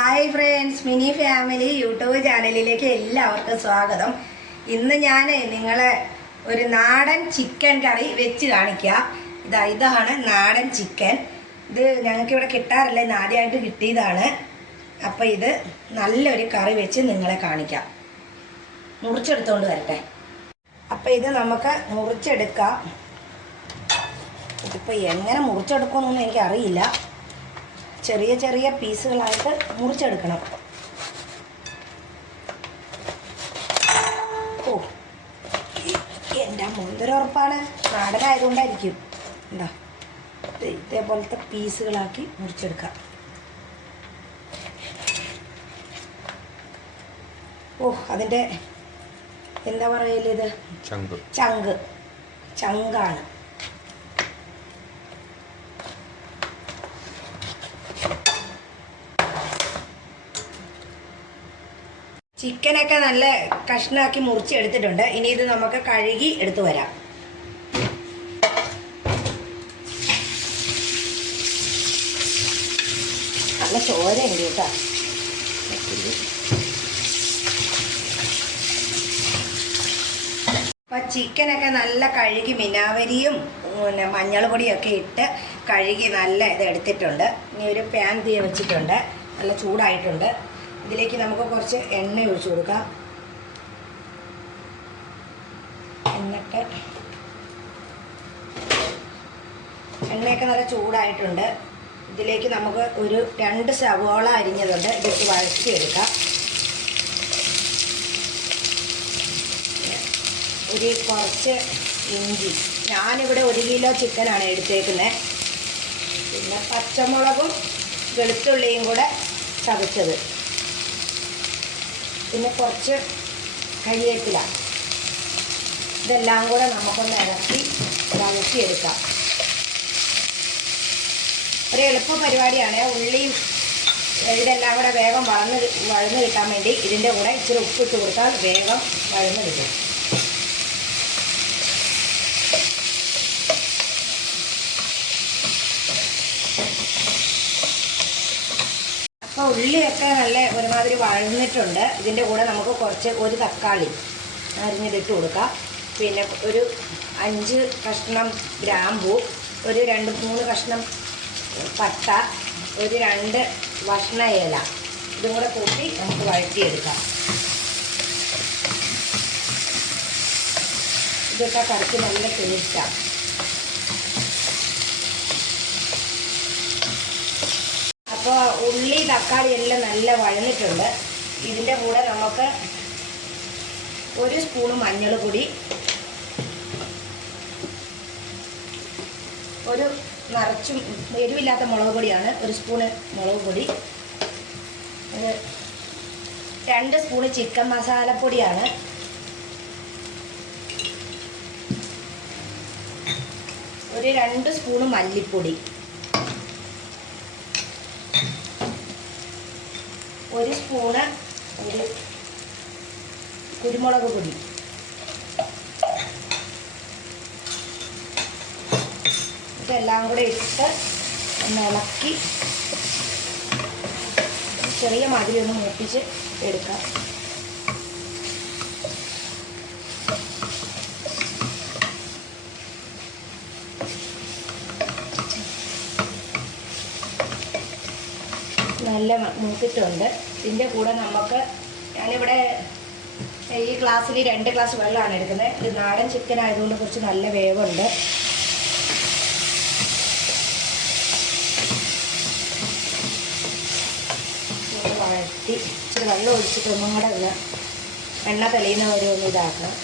Hi friends mini family YouTube ചാനലിലേക്ക് എല്ലാവർക്കും സ്വാഗതം. ഇന്ന് ഞാൻ നിങ്ങളെ ഒരു നാടൻ ചിക്കൻ കറി വെച്ച് കാണിക്കുക ഇതാ ഇതാണ് നാടൻ ചിക്കൻ ഇത് ഞങ്ങൾക്ക് ഇവിടെ കിട്ടാറില്ല ഇന്ന് ആദ്യമായിട്ട് കിട്ടിയതാണ്. അപ്പം ഇത് നല്ലൊരു കറി വെച്ച് നിങ്ങളെ കാണിക്കാം. മുറിച്ചെടുത്തോണ്ട് വരട്ടെ. അപ്പം ഇത് നമുക്ക് മുറിച്ചെടുക്കാം. ഇതിപ്പോൾ എങ്ങനെ മുറിച്ചെടുക്കുമെന്നൊന്നും എനിക്കറിയില്ല. ചെറിയ ചെറിയ പീസുകളായിട്ട് മുറിച്ചെടുക്കണം. ഓ എന്റെ മുന്തിരുറപ്പാണ് നാടനായതുകൊണ്ടായിരിക്കും. എന്താ ഇതേപോലത്തെ പീസുകളാക്കി മുറിച്ചെടുക്കാം. ഓ അതിന്റെ എന്താ പറയലിത് ഇത്? ചങ്ക്. ചങ്ക്. ചങ്കാണ്. ചിക്കനൊക്കെ നല്ല കഷ്ണാക്കി മുറിച്ചെടുത്തിട്ടുണ്ട്. ഇനി ഇത് നമുക്ക് കഴുകി എടുത്തു വരാം. നല്ല ചോരയുണ്ട് കേട്ടോ. അപ്പം ചിക്കനൊക്കെ നല്ല കഴുകി മിനാവരിയും പിന്നെ മഞ്ഞൾ പൊടിയൊക്കെ ഇട്ട് കഴുകി നല്ല ഇത് എടുത്തിട്ടുണ്ട് ഇനി ഒരു പാൻ തീ വെച്ചിട്ടുണ്ട്. നല്ല ചൂടായിട്ടുണ്ട്. ഇതിലേക്ക് നമുക്ക് കുറച്ച് എണ്ണ ഒഴിച്ചു കൊടുക്കാം. എന്നിട്ട് എണ്ണയൊക്കെ നല്ല ചൂടായിട്ടുണ്ട്. ഇതിലേക്ക് നമുക്ക് ഒരു രണ്ട് സവോള അരിഞ്ഞതുണ്ട്. ഇതൊക്കെ വഴറ്റിയെടുക്കാം. ഒരു കുറച്ച് ഇഞ്ചി. ഞാനിവിടെ ഒരു കിലോ ചിക്കനാണ് എടുത്തേക്കുന്നത് പിന്നെ പച്ചമുളകും വെളുത്തുള്ളിയും കൂടെ ചതച്ചത്. പിന്നെ കുറച്ച് കരിയേപ്പില. ഇതെല്ലാം കൂടെ നമുക്കൊന്ന് ഇറക്കി എടുക്കാം. ഒരു എളുപ്പ പരിപാടിയാണ്. ഉള്ളിയും ഇതെല്ലാം കൂടെ വേഗം വളർന്ന് വഴന്ന് കിട്ടാൻ വേണ്ടി ഇതിന്റെ കൂടെ ഇച്ചിരി ഉപ്പിട്ട് കൊടുത്താൽ വേഗം വഴന്ന് കിട്ടും അപ്പോൾ ഉള്ളിയൊക്കെ നല്ല ഒരുമാതിരി വഴന്നിട്ടുണ്ട്. ഇതിന്റെ കൂടെ നമുക്ക് കുറച്ച് ഒരു തക്കാളി അരിഞ്ഞിട്ട് കൊടുക്കാം. പിന്നെ ഒരു അഞ്ച് കഷ്ണം ഗ്രാമ്പൂ ഒരു രണ്ട് മൂന്ന് കഷ്ണം പട്ട ഒരു രണ്ട് ഭക്ഷണ ഇല. ഇതും കൂടെ കൂട്ടി നമുക്ക് വഴറ്റിയെടുക്കാം. ഇതൊക്കെ കറിക്ക് നല്ല ടേസ്റ്റാണ് അപ്പോൾ ഉള്ളി തക്കാളി എല്ലാം നല്ല വഴന്നിട്ടുണ്ട്. ഇതിന്റെ കൂടെ നമുക്ക് ഒരു സ്പൂൺ മഞ്ഞൾ പൊടി ഒരു നിറച്ചും എരിവില്ലാത്ത മുളക് പൊടിയാണ് ഒരു സ്പൂണ് മുളക് പൊടി രണ്ട് സ്പൂണ് ചിക്കൻ മസാലപ്പൊടിയാണ് ഒരു രണ്ട് സ്പൂണ് മല്ലിപ്പൊടി. ഒരു സ്പൂണ് ഒരു കുരുമുളക് പൊടി. ഇതെല്ലാം കൂടെ ഇട്ട് ഒന്ന് ഇളക്കി. ചെറിയ മാതിരി ഒന്ന് മൂപ്പിച്ച് എടുക്കാം. നല്ല മൂത്തിട്ടുണ്ട് ഇതിന്റെ കൂടെ നമുക്ക് ഞാനിവിടെ ഈ ഗ്ലാസ്സിൽ രണ്ട് ഗ്ലാസ് വെള്ളമാണ് എടുക്കുന്നത്. ഇത് നാടൻ ചിക്കൻ ആയതുകൊണ്ട് കുറച്ച് നല്ല വേവുണ്ട്. വഴറ്റി. ഇച്ചിരി വെള്ളം ഒഴിച്ചിട്ട് ഒന്നും കൂടെ ഒന്ന് എണ്ണ തെളിയുന്ന ഒരു ഒന്ന് ഇതാക്കണം.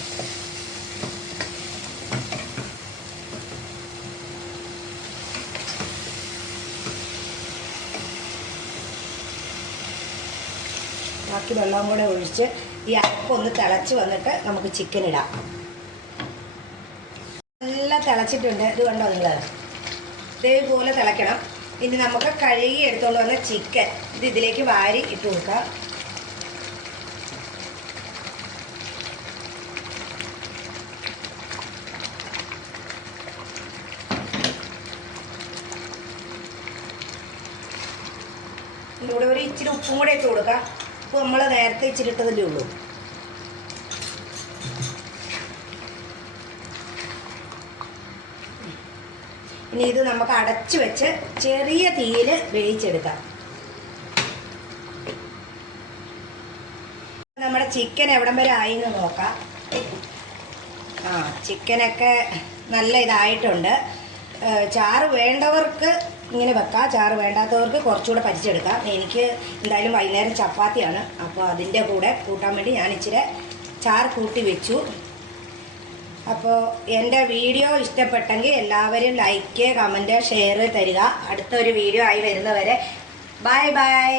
ബാക്കി വെള്ളം കൂടെ ഒഴിച്ച് ഈ അരപ്പൊന്ന് തിളച്ച് വന്നിട്ട് നമുക്ക് ചിക്കൻ ഇടാം. നല്ല തിളച്ചിട്ടുണ്ട്. ഇത് കണ്ടോ നിങ്ങൾ ഇതേപോലെ തിളയ്ക്കണം. ഇനി നമുക്ക് കഴുകി എടുത്തുകൊണ്ട് വന്ന ചിക്കൻ ഇത് ഇതിലേക്ക് വാരി ഇട്ട് കൊടുക്കാം. ഇതിലൂടെ ഒരു ഇച്ചിരി ഉപ്പും കൂടെ ഇട്ട് കൊടുക്കാം. ഉപ്പ് നമ്മൾ നേരത്തെ ഇച്ചിരിട്ടതല്ലേ ഉള്ളൂ. ഇനി ഇത് നമുക്ക് അടച്ചു വെച്ച് ചെറിയ തീയിൽ വേവിച്ചെടുക്കാം. നമ്മുടെ ചിക്കൻ എവിടം വരെ ആയി എന്ന് നോക്കാം. ആ ചിക്കനൊക്കെ നല്ല ഇതായിട്ടുണ്ട്. ചാറ് വേണ്ടവർക്ക് ഇങ്ങനെ വെക്കാം. ചാറ് വേണ്ടാത്തവർക്ക് കുറച്ചുകൂടെ പരിച്ചെടുക്കാം എനിക്ക് എന്തായാലും വൈകുന്നേരം ചപ്പാത്തിയാണ്. അപ്പോൾ അതിന്റെ കൂടെ കൂട്ടാൻ വേണ്ടി ഞാൻ ഇച്ചിരി ചാറ് കൂട്ടി വെച്ചു. അപ്പോൾ എന്റെ വീഡിയോ ഇഷ്ടപ്പെട്ടെങ്കിൽ എല്ലാവരും ലൈക്ക് കമന്റ് ഷെയർ തരിക. അടുത്തൊരു വീഡിയോ ആയി വരുന്നവരെ. Bye bye